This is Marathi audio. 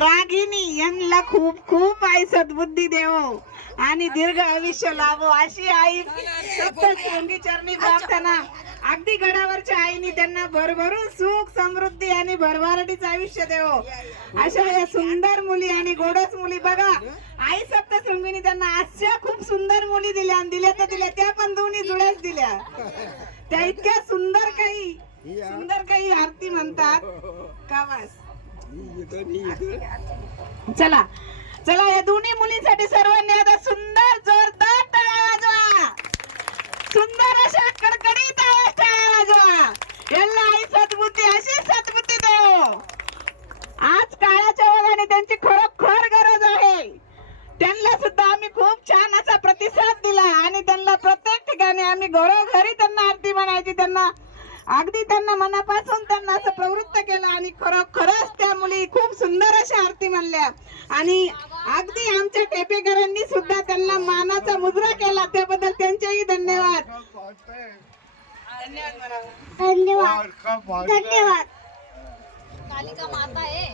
रागिनी यांना खूप खूप आई सद्बुद्धी देवो आणि दीर्घ आयुष्य लाभो अशी आई सप्तशृंगी चरणी प्रार्थना. अगदी गडावरच्या आईनी त्यांना भरभरून सुख समृद्धी आणि भरभराटीचं आयुष्य देवो. अशा या सुंदर मुली आणि गोडस मुली बघा, आई सप्तशृंगीनी त्यांना अशा खूप सुंदर मुली दिल्या आणि दिल्या तर दिल्या, त्या पण दोन्ही जुळ्याच दिल्या. त्या इतक्या सुंदर काही आरती म्हणतात का बस. चला चला या दोन्ही मुलींसाठी सर्वांनी आता सुंदर जोरदार टाळ्या वाजवा. सुंदर अशा कडकडीत टाळ्या वाजवा. यांना आई सद्बुद्धी अशी सद्बुद्धी देव. आज काळाच्या ओघाने त्यांची खरोखर गरज आहे. त्यांना सुद्धा आम्ही खूप छान असा प्रतिसाद दिला आणि त्यांना प्रत्येक ठिकाणी आम्ही घरोघरी त्यांना आरती म्हणायची. त्यांना अगदी त्यांना मनापासून त्यांना असं प्रवृत्त केलं आणि खरोखरच त्या मुली खूप सुंदर अशा आरती म्हणल्या आणि अगदी आमच्या टेपेकरांनी सुद्धा त्यांना मानाचा मुजरा केला. त्याबद्दल त्यांचेही धन्यवाद. धन्यवाद. कालिका माता है.